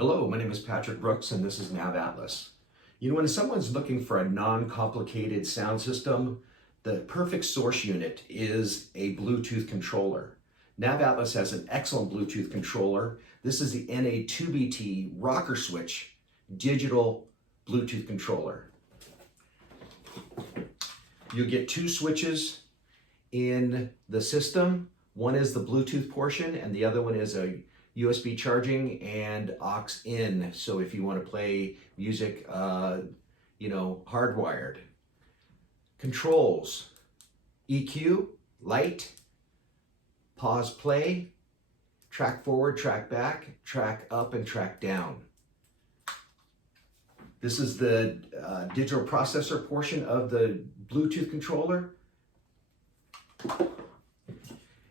Hello, my name is Patrick Brooks and this is Navatlas. You know, when someone's looking for a non-complicated sound system, the perfect source unit is a Bluetooth controller. Navatlas has an excellent Bluetooth controller. This is the NA2BT Rocker Switch digital Bluetooth controller. You get two switches in the system. One is the Bluetooth portion and the other one is a USB charging and aux in. So if you want to play music, hardwired. Controls, EQ, light, pause play, track forward, track back, track up and track down. This is the digital processor portion of the Bluetooth controller.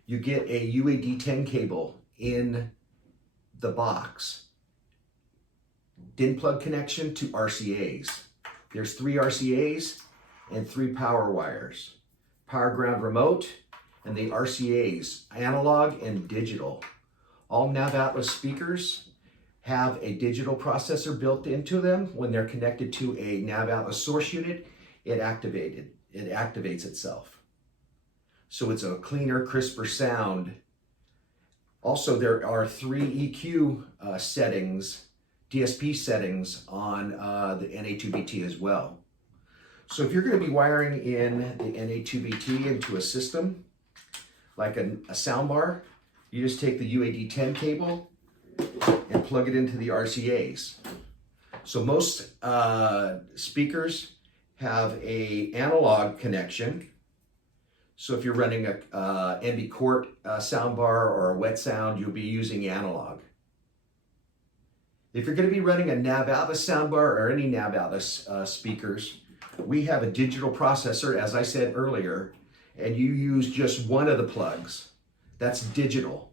You get a UAD10 cable in the box. DIN plug connection to RCAs. There's 3 RCAs and 3 power wires. Power ground remote and the RCAs, analog and digital. All Navatlas speakers have a digital processor built into them. When they're connected to a Navatlas source unit, it activates itself. So it's a cleaner, crisper sound. Also, there are 3 EQ settings, DSP settings on the NA2BT as well. So if you're going to be wiring in the NA2BT into a system, like a soundbar, you just take the UAD10 cable and plug it into the RCAs. So most speakers have an analog connection. So if you're running a NB Court soundbar or a wet sound, you'll be using analog. If you're going to be running a Navatlas soundbar or any Navatlas speakers, we have a digital processor, as I said earlier, and you use just one of the plugs. That's digital.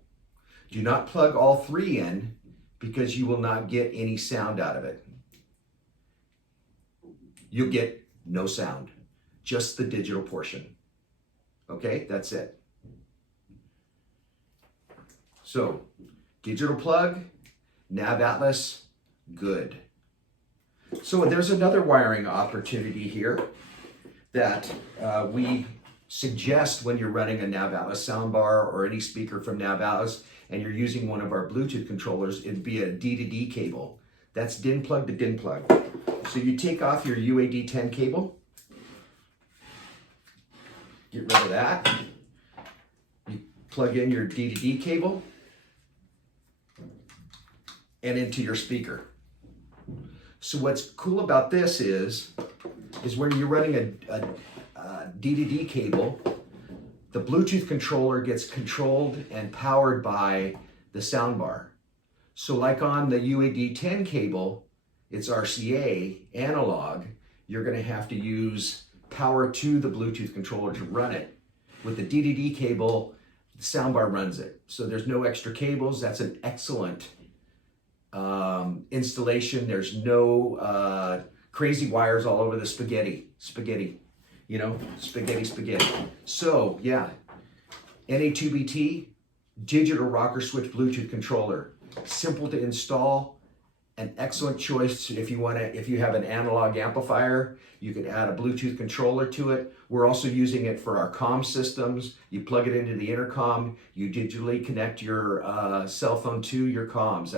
Do not plug all 3 in because you will not get any sound out of it. You'll get no sound, just the digital portion. Okay, that's it. So, digital plug, Navatlas, good. So there's another wiring opportunity here that we suggest when you're running a Navatlas soundbar or any speaker from Navatlas and you're using one of our Bluetooth controllers, it'd be a D-to-D cable. That's DIN plug to DIN plug. So you take off your UAD10 cable, get rid of that. You plug in your D-to-D cable and into your speaker. So what's cool about this is when you're running a D-to-D cable, the Bluetooth controller gets controlled and powered by the soundbar. So like on the UAD10 cable, it's RCA, analog, you're gonna have to use power to the Bluetooth controller to run it. With the D-to-D cable, the soundbar runs it. So there's no extra cables. That's an excellent installation. There's no crazy wires all over the spaghetti. Spaghetti. So yeah, NA2BT Digital Rocker Switch Bluetooth controller. Simple to install. An excellent choice if you have an analog amplifier, you could add a Bluetooth controller to it. We're also using it for our comm systems. You plug it into the intercom, you digitally connect your cell phone to your comms.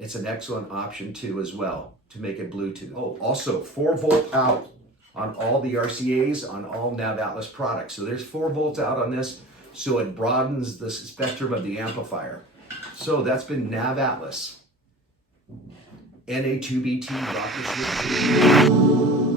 It's an excellent option too as well to make it Bluetooth. Oh, also 4-volt out on all the RCAs on all Navatlas products. So there's 4 volts out on this, so it broadens the spectrum of the amplifier. So that's been Navatlas. NA2BT Rocker Switch.